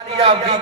We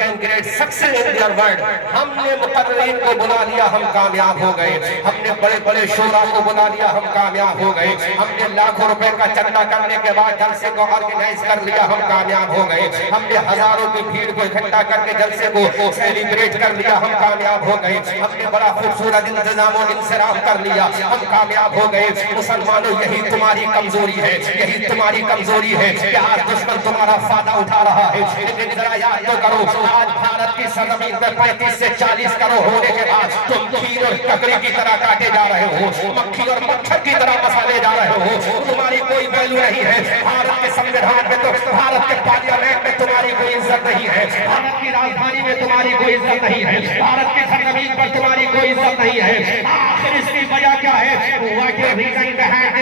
can get success in their world। हमने मुकर्रीन को बुला लिया, हम कामयाब हो गए। हमने बड़े बड़े शोरा को बुला लिया, हम कामयाब हो गए। हमने लाखों रुपए का चंदा करने के बाद जलसे को ऑर्गेनाइज कर लिया, हम कामयाब हो गए। हमने हजारों की भीड़ को इकट्ठा करके जलसे को सेलिब्रेट कर लिया, हम कामयाब हो गए। हमने बड़ा खूबसूरत इंतजाम और इंसराम कर लिया, हम कामयाब हो गए। मुसलमानों, यही तुम्हारी कमजोरी है, यही तुम्हारी कमजोरी है कि आज दुश्मन तुम्हारा फायदा उठा रहा है। लेकिन जरा याद तो करो, आज भारत की सरजमीन में 35 से 40 करोड़ होने के बाद तुम खीर और ककड़ी की तरह काटे जा रहे हो, मक्खी और मच्छर की तरह मसाले जा रहे हो। तुम्हारी कोई वैल्यू नहीं है। भारत के संविधान में तो, भारत के पार्लियामेंट में तुम्हारी कोई इज्जत नहीं है। भारत की राजधानी में तुम्हारी कोई इज्जत नहीं है। भारत की सरजमीन पर तुम्हारी कोई इज्जत नहीं है। आखिर इसकी वजह क्या है?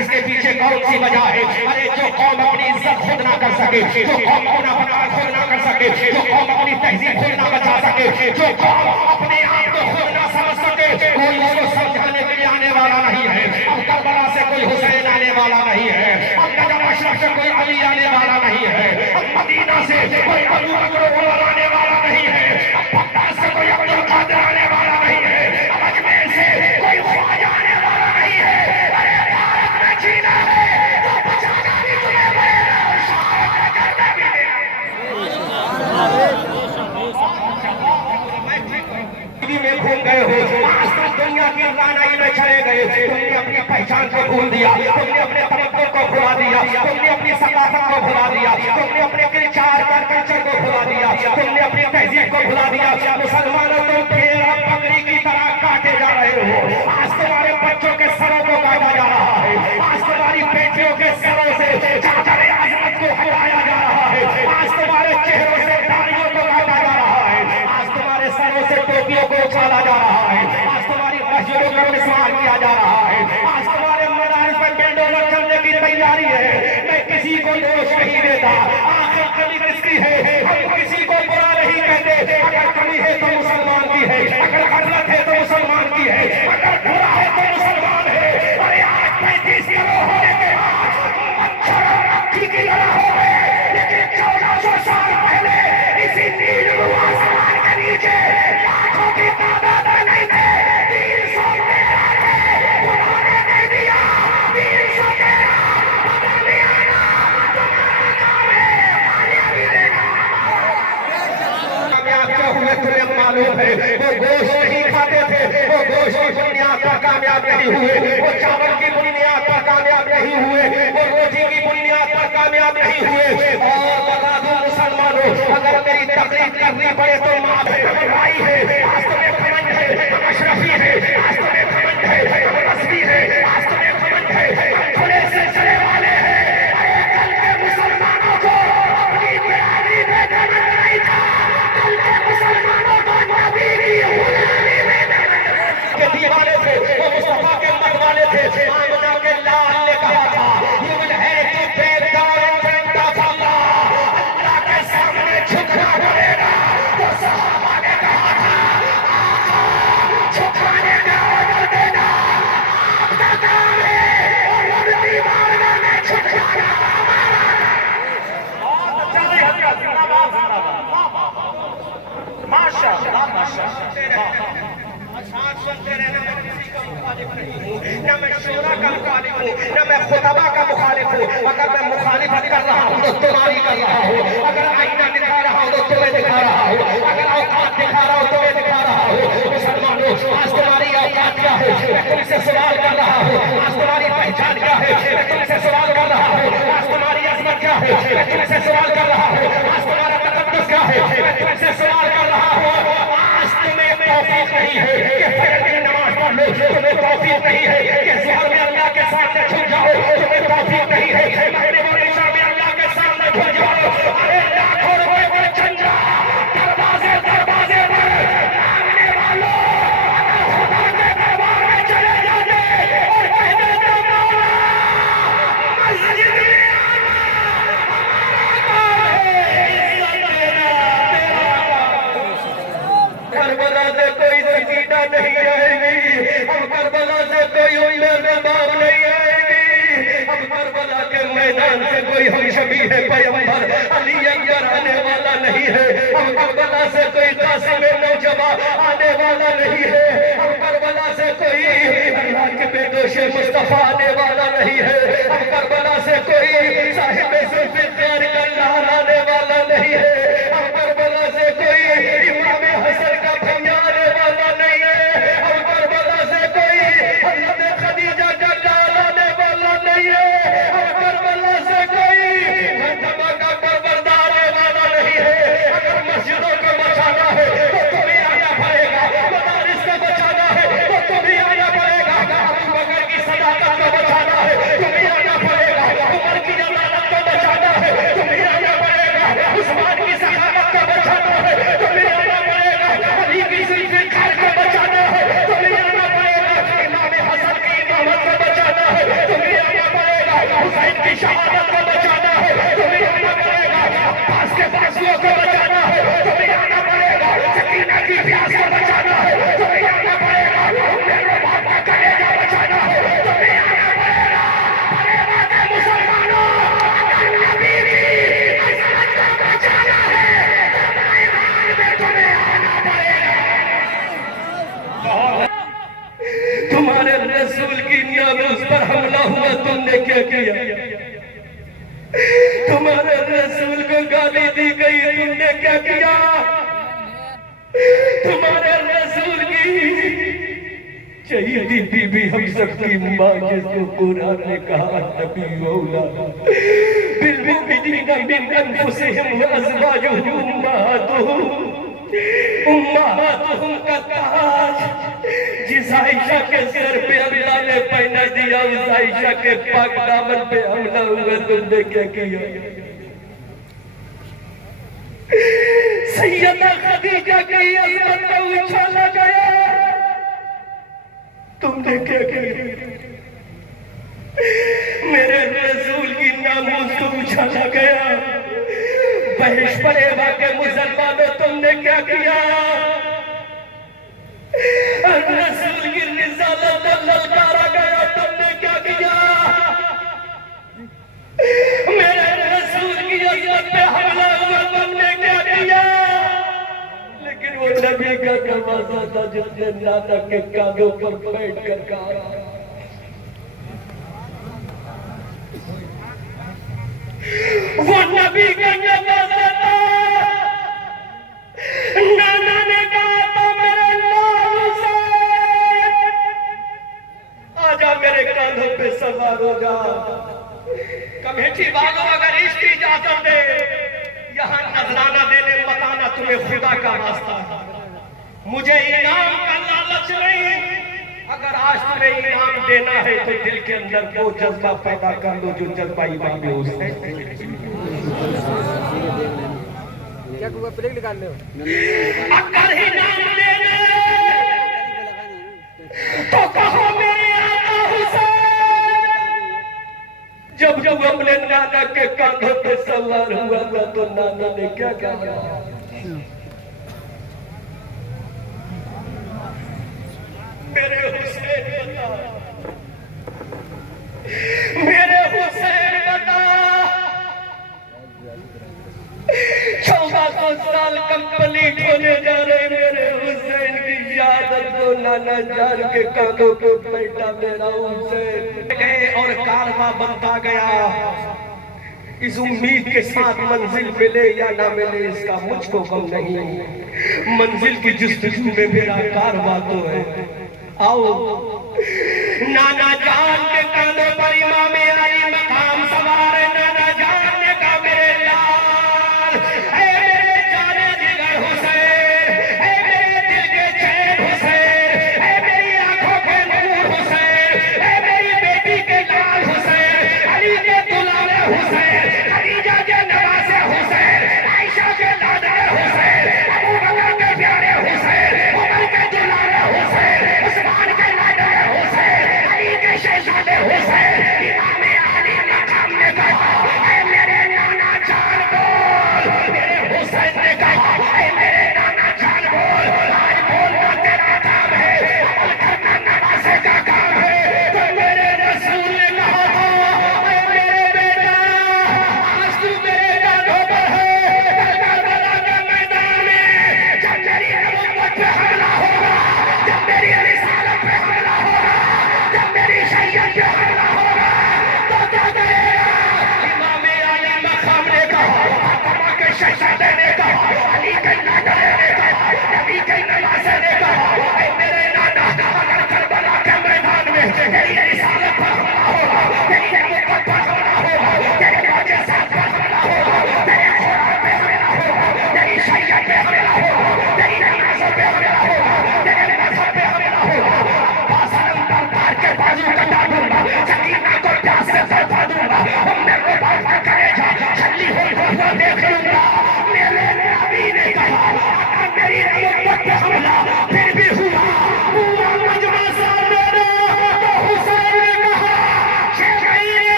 इसके पीछे कौन सी वजह है? अरे जो कौम अपनी इज्जत खुद ना कर सके, जो कौम अपना वकार खुद ना कर सके, जो कौम अपनी तहजीब खुद ना बचा सके, जो कौम अपने आप को खुद ना समझ सके, कोई उसको समझाने के लिए आने वाला नहीं है। अब करबला से कोई हुसैन आने वाला नहीं है, अब नजर अशरफ से कोई अली आने वाला नहीं है, अब मदीना से कोई अबू बकर आने वाला नहीं है, अब बगदाद से कोई अब्दुल कादिर आने वाला नहीं है, अब अजमेर से कोई ख्वाजा आने वाला नहीं है। अरे भारत में जीना है तो बचाना भी तुम्हें पड़ेगा और शहादत करना भी देना। में घूम गए हो, आज तक दुनिया की रानाई में चले गए। तुमने अपनी पहचान को भूल दिया, तुमने अपने तमक्कुन को भुला दिया, तुमने अपनी सकाफत को भुला दिया, तुमने अपने किरचार कल्चर को भुला दिया, तुमने अपनी तहजीब को भुला दिया। मुसलमानों, तुम भेड़ बकरी की तरह काटे जा रहे हो। आज तुम्हारे बच्चों के सरों को काटा जा रहा है, आज तुम्हारी बेटियों के सरों से चादर आज़मत को हटाया जा रहा है, आज तुम्हारे चेहरों से दाढ़ियों को काटा जा रहा है, आज तुम्हारे सरों से टोपियों को उछाला जा रहा है, आज तुम्हारी मस्जिदों का विस्तार किया जा रहा है, आज तुम्हारे मदारिस पर बेंडोवर करने की तैयारी है। मैं किसी को दोष नहीं देता, आखिर कमी किसकी है? हम किसी को बुरा नहीं कहते। अगर कमी है तो मुसलमान की है, अगर गलत है तो मुसलमान की है, अगर बुरा है तो मुसलमान है। अरे आज 35 करोड़ होने के बाद मच्छर और मक्खी की लड़ाई हो गए, लेकिन 1400 साल पहले इसी नील आसमान के नीचे लाखों की तादाद में नहीं थे, 313 थे। उन्होंने दे दिया 313 बदल दिया ना। तुम्हारा काम है आने भी देना। कामयाब क्या हुए तुम्हें मालूम है? वो गोश्त नहीं खाते थे, वो गोश्त की बुनियाद पर कामयाब नहीं हुए, वो चावल की बुनियाद पर कामयाब नहीं हुए, वो रोटी की बुनियाद पर कामयाब नहीं हुए। और बता दूं मुसलमानों, अगर मेरी तकलीफ करनी पड़े तो माफ है, भाई है, आज तुम्हें घमंड है, हम अशरफी है, आज तुम्हें घमंड है, हम मस्ती है, आज तुम्हें घमंड है, हम खुले से चले वाले हैं। अरे कल के मुसलमानों को अपनी बिरादरी में घमंड नहीं था, कल के मुसलमानों को नबी की गुलामी में घमंड के दीवाने थे, वो मुस्तफा के मत वाले थे। आमना के लाल ने कहा था, you will have to beg down in front of Allah, Allah के सामने झुकना पड़ेगा। तो सहाबा ने कहा था, आका झुकाने का ऑर्डर देना आपका काम है और उनकी बारगाह में झुक जाना हमारा काम। बहुत अच्छा है हजरत, जिंदाबाद जिंदाबाद, माशाअल्लाह माशाअल्लाह। आज सुनते रहना, मैं किसी का मुखालिफ नहीं हूँ, न मैं शोरा का मुखालिफ हूँ, न मैं खुतबा का मुखालिफ हूँ। अगर मैं मुखालिफत कर रहा हूँ तो तुम्हारी कर रहा हूँ, अगर आईना दिखा रहा हूँ तो तुम्हें दिखा रहा हूँ, अगर औकात दिखा रहा हूँ तुम्हें दिखा रहा हूँ। मुसलमानों, आज तुम्हारी औकात क्या है? मैं तुमसे सवाल कर रहा हूँ। आज तुम्हारी पहचान क्या है? मैं तुमसे सवाल कर रहा हूँ। आज तुम्हारी अजमत क्या है? मैं तुमसे सवाल कर रहा हूँ। आज तुम्हारा तकद्दुस क्या है? मैं तुमसे सवाल कर रहा हूँ। आज तुम्हें तौफीक नहीं है कि फजर की नमाज पढ़ लो, तुम्हें तौफीक नहीं है कि ज़ुहर में अल्लाह के सामने झुक जाओ, तुम्हें तौफीक नहीं है मगरिब और इशा में अल्लाह के सामने झुक जाओ। अरे लाखों रुपए पर चंदा दरवाजे दरवाजे पर मांगने वालों, अगर खुदा के दरबार में चले जाते और कहते थे मौला मस्जिद में आना हमारा काम है, इज्जत देना तेरा काम। करबला से कोई सकीना नहीं आएगी, अब करबला से कोई उम्र में बाप नहीं आएगी, अब करबला के मैदान से कोई हम शबी है पैगंबर अली अकबर आने वाला नहीं है। हम करबला से कोई कासिम नौजवा आने वाला नहीं है। हम करबला से कोई अल्लाह के बेदोश मुस्तफा आने वाला नहीं है। हम करबला से कोई साहिब जुल्फिकार का लाल आने वाला नहीं है। हम करबला से कोई इमाम हसन का भैया आने वाला नहीं है। हम करबला से कोई हजरत खदीजा का लाल आने वाला नहीं है। हम करबला से कोई मर्तबा का परवरदार आने वाला नहीं है। अगर मस्जिदों को बचाना है तो तुम्हें आना पड़ेगा। मदारिस को बचाना है तो तुम्हें आना पड़ेगा। अबू बकर की सदाकत को बचाना है तुम्हें आना पड़ेगा। उमर की जमानत को बचाना है तुम्हें आना पड़ेगा। उस्मान की सखावत को बचाना है तुम्हें आना पड़ेगा। अली की जुल्फिकार को बचाना है तुम्हें आना पड़ेगा। इमाम हसन की इमामत को बचाना है तुम्हें आना पड़ेगा। हुसैन की शहादत को बचाना है तुम्हें आना पड़ेगा। अब्बास के बाजुओं को बचाना है तुम्हें आना पड़ेगा। सकीना की प्यास को बचाना है तुम्हें आना पड़ेगा। मेरे बाप का कलेजा बचाना है तुम्हें आना पड़ेगा। अरे वादे मुसलमानों, अगर नबी की अजमत को बचाना है तो मैदान में तुम्हें आना पड़ेगा। तुम्हारे रसूल की नामूस पर हमला हुआ तुमने क्या किया? तुम्हारे रसूल को गाली दी गई तुमने क्या किया? तुम्हारे रसूल की शहीदी बीबी हम सबकी माँ जिसको कुरान ने कहा नबी औला बिलमुमिनीना मिन अनफुसिहिम व अज़वाजुहुम उम्महातुहुम का ताज जिस आयशा के सर पे अल्लाह ने पहना दिया उस आयशा के पाक दामन पे हमला हुआ तुमने क्या किया? सैयदा खदीजा की अज़मत को उछाला गया तुमने क्या किया? मेरे रसूल की नामूस को उछाला गया। बहिश परेवा के मुसलमानों तुमने क्या किया? रसूल की रिसालत को ललकारा गया तुमने क्या किया? मेरे रसूल की अज़मत पे हमला हुआ तुमने क्या किया? लेकिन वो नबी का नवाजा था जिसने नाना के कांधों पर बैठ कर कहा वो नबी का नवाजा था। नाना ने कहा था मेरे लाल हुसैन आजा मेरे कांधों पे सवार हो जा। कमेटी वालों अगर इसकी इजाजत दे यहाँ नजराना देने मत आना तुम्हें खुदा का वास्ता। मुझे इनाम का लालच नहीं। अगर आज तुम्हें इनाम देना है तो दिल के अंदर वो जज्बा पैदा कर लो जो जज्बा इमाम हुसैन। क्या प्लेग निकाल लो। अगर इनाम देना तो कहो मेरे आका हुसैन। जब जब अपने नाना के कांधों पे सवार हुआ था तो नाना ने क्या कहा? मेरे हुसैन बता, मेरे हुसैन बता। 1400 साल कंप्लीट होने जा रहे मेरे हुसैन की यादत को नाना जान के कांधों पे बैठा मेरा हुसैन गए और कारवा बनता गया। इस उम्मीद के साथ मंजिल मिले या ना मिले इसका मुझको गम नहीं। मंजिल की जुस्तजू में मेरा कारवा तो है। आओ नाना जान के कांधों पर इमाम अली मकाम सवार है। नाना जान ने कहा मेरे लाल है मेरे जाने जिगर हुसैन है मेरे दिल के चैन हुसैन है मेरी आंखों के नूर हुसैन है मेरी बेटी के लाल हुसैन अली के दुलारे हुसैन खदीजा के नवासे हुसैन आयशा के लाडले हुसैन अबू बकर के प्यारे हुसैन उमर के दुलारे हुसैन उस्मान के लाडले हुसैन अली के शहजादे हुसैन इमाम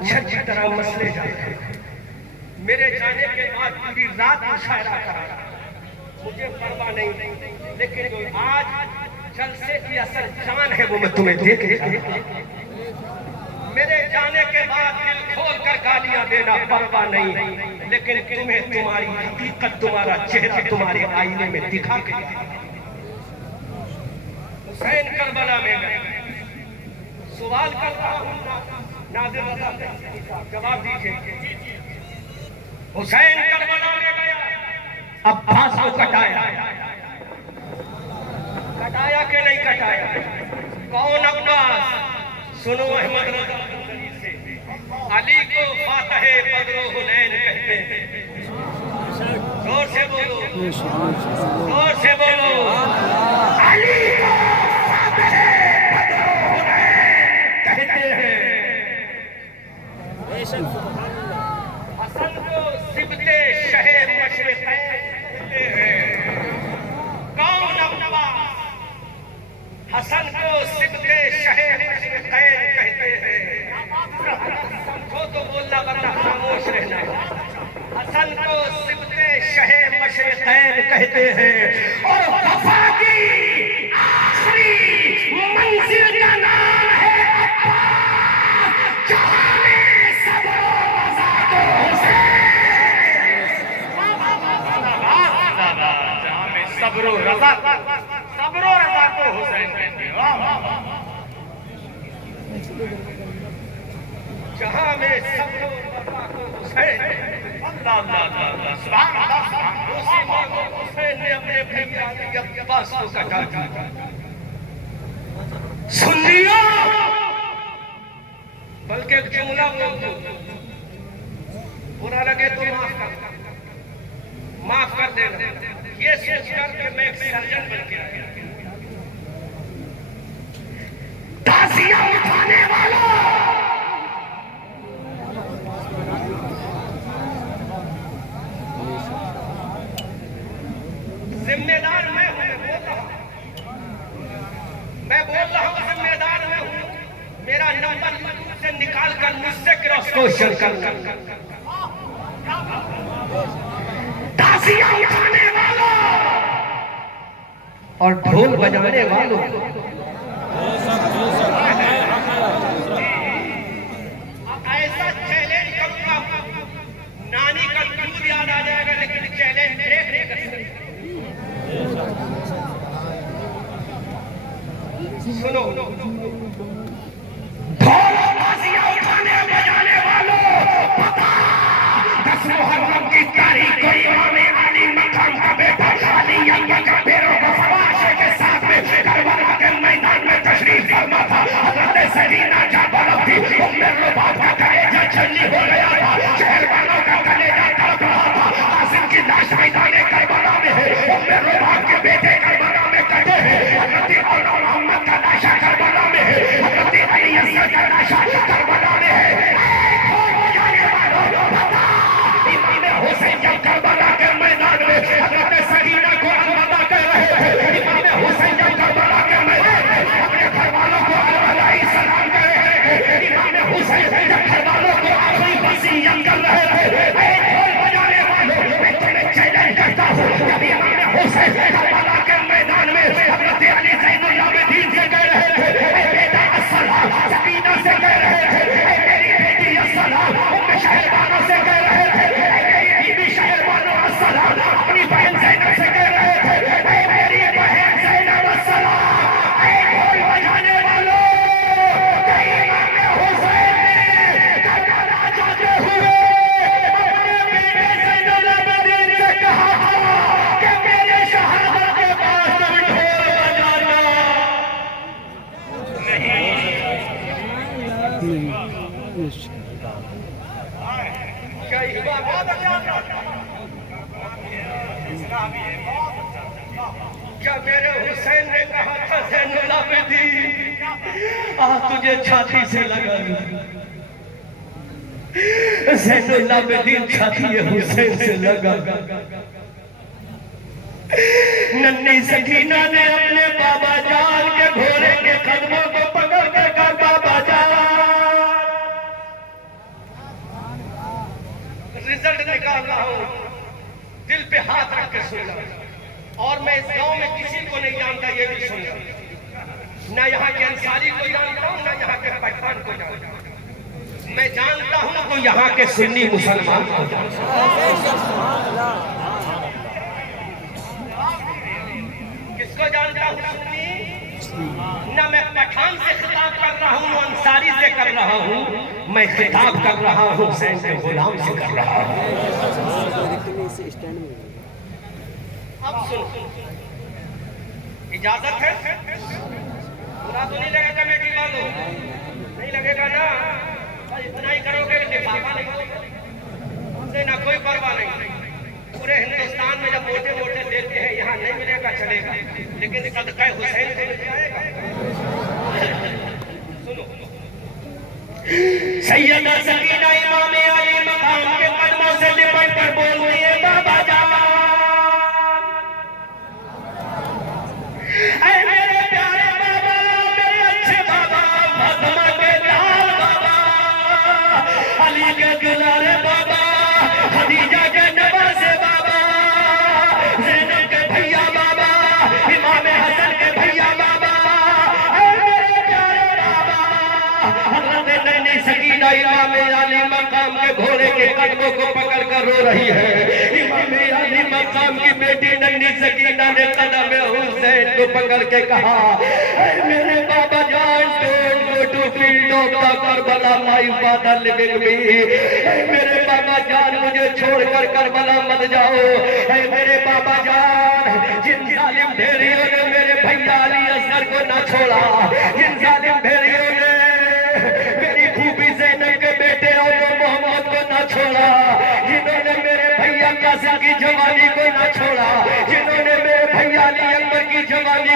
मच्छर की तरह मसले जाते हैं। मेरे जाने के बाद पूरी रात मुशायरा करा, मुझे परवाह नहीं, लेकिन जो आज जलसे की असल जान है वो मैं तुम्हें दे के जाता हूं। मेरे जाने के बाद दिल खोल कर गालियां देना परवाह नहीं, लेकिन तुम्हें तुम्हारी हकीकत, तुम्हारा चेहरा तुम्हारे आईने में दिखा के हुसैन करबला में गए। सवाल कर रहा हूं, नादिर रज़ा जवाब दीजिए। हुसैन करबला में गया, अब्बास को कटाया, कटाया के नहीं कटाया? कौन अब्बास? सुनो अहमद रज़ा से, अली को फातह बदरो हुनैन कहते हैं। जोर से बोलो, जोर से बोलो। अली को फातह बदरो हुनैन कहते हैं। हसन को सिबते शहे मशरिक़ैन कहते हैं। कौन अब्बास? हसन को सिबते शहे मशरिक़ैन कहते हैं। समझो तो बोलना वरना खामोश रहना। हसन को सिबते शहे मशरिक़ैन कहते हैं और वफा की आखिरी मंजिल का नाम है अब्बास। जहां में सब्र व रज़ा को हुसैन, जहां में सब्र व रज़ा को हुसैन कहते हैं। वाह वाह वाह। जहां में सब्र व रज़ा को हुसैन, अल्लाह अल्लाह अल्लाह सुभान अल्लाह। उसी मौके हुसैन ने अपने भैया अली अब्बास को कटा दिया। सुन लियो, बल्कि एक जुमला बोल दो, बुरा लगे तो माफ कर देना। ये सोचकर कि मैं एक सर्जन बन के आया। ताज़िया उठाने वालों, जिम्मेदार मैं हूं, मैं बोल रहा हूं, जिम्मेदार मैं हूं। मेरा नंबर यूट्यूब से निकाल कर मुझसे क्रॉस क्वेश्चन करना। ताज़िया उठाने वालों और ढोल बजाने वालों, ऐसा चैलेंज करूंगा, नानी का दूध याद आ जाएगा, लेकिन चैलेंज ब्रेक नहीं कर सकते। सुनो, ताज़िया उठाने बजाने वालों, पता 10 मुहर्रम की तारीख को इमाम अली मकाम का बेटा अली अकबर का बेरों को फवाशे के साथ में करबला के मैदान में तशरीफ फरमा था। हज़रत सरीना जा बलब थी, उम्मे रुबाब का कलेजा छलनी हो गया था, शहर वालों का कलेजा तड़प रहा था। कासिम की लाश मैदान करबला में है, उम्मे रुबाब के बेटे करबला में कटे हैं। हज़रत औला मोहम्मद का लाशा करबला में है, हज़रत अली असगर का लाशा करबला में है। हुसैन जब करबला के मैदान में हज़रत सरीना को अलविदा कह रहे थे, इमाम हुसैन जब करबला के मैदान में अपने घरवालों को अलविदाई सलाम कह रहे थे, इमाम हुसैन जब घरवालों को आखिरी वसीयत कर रहे थे, ऐ ढोल बजाने वालों, मैं तुम्हें चैलेंज करता हूं, जब इमाम हुसैन करबला के मैदान में हज़रत अली ज़ैनुल आबिदीन से कह रहे थे, ऐ बेटा अस्सलाम, सकीना से कह रहे थे, ऐ मेरी बेटी अस्सलाम, उम्मे शहरबानों से कह रहे थे, अपनी बहन ज़ैनब से कह रहे थे, ऐ मेरी बहन ज़ैनब अस्सलाम। ऐ ढोल बजाने वालों, इमाम हुसैन ने करबला जाते हुए अपने बेटे ज़ैनुल आबिदीन से कहा था कि मेरे शहादत के पास तुम ढोल बजाना नहीं। क्या युवा बहुत अच्छा, क्या मेरे हुसैन ने कहा था ज़ैनुल आबिदीन, तुझे छाती से लगा लूं। ज़ैनुल आबिदीन छाती हुसैन से लगा। नन्ही सकीना ने अपने बाबा जान के घोड़े के कदमों को पकड़ कर कहा, बाबा जान हाथ रख के सुन लो। और मैं इस गांव में किसी को नहीं जानता, ये भी सुन लो। ना यहाँ के अंसारी को जानता हूँ, ना यहाँ के पठान को जानता हूँ। मैं जानता हूँ तो यहाँ के सुन्नी मुसलमान को जानता हूँ। किसको जानता हूँ? सुन्नी। ना मैं पठान से खिताब कर रहा हूँ, अंसारी से कर रहा हूँ, मैं खिताब कर रहा हूँ हुसैन के गुलाम से कर रहा हूँ। अब सुन, इजाजत है? बुरा तो नहीं लगेगा कमेटी वालों? नहीं लगेगा ना? इतना ही करोगे, लिफाफा नहीं होगा ना, कोई परवाह नहीं। पूरे हिंदुस्तान में जब मोटे मोटे देते हैं, यहाँ नहीं मिलेगा चलेगा, लेकिन सदका हुसैन को मिल जाएगा। सुनो, सैयदा सकीना इमाम अली मकाम के कदमों से लिपट कर बोलती है, बाबा जान, ऐ मेरे प्यारे बाबा, मेरे अच्छे बाबा, फातिमा के लाल बाबा, अली के दुलारे बाबा, खदीजा के नवासे बाबा, ज़ैनब के भैया बाबा, इमाम हसन के भैया बाबा, ऐ मेरे प्यारे बाबा, हज़रत नैनी सकीना इमाम अली मकाम के घोड़े के कदमों को पकड़ कर रो रही है। इमाम अली मकाम की बेटी नन्ही सकीना ने कदम हुसैन को पकड़ के कहा, ऐ मेरे बाबा जान, don't go to field of the Karbala, my father living me. ऐ मेरे बाबा जान, मुझे छोड़कर करबला मत जाओ। ऐ मेरे बाबा जान, जिन जालिम भेड़ियों ने मेरे भैया अली असगर को ना छोड़ा, जिन जालिम भेड़ियों ने मेरी खूबी ज़ैनब के बेटे और मोहम्मद को ना छोड़ा, जिन्होंने मेरे भैया कासिम की जवानी को ना छोड़ा, जिन्होंने मेरे भैया अली अकबर की जवानी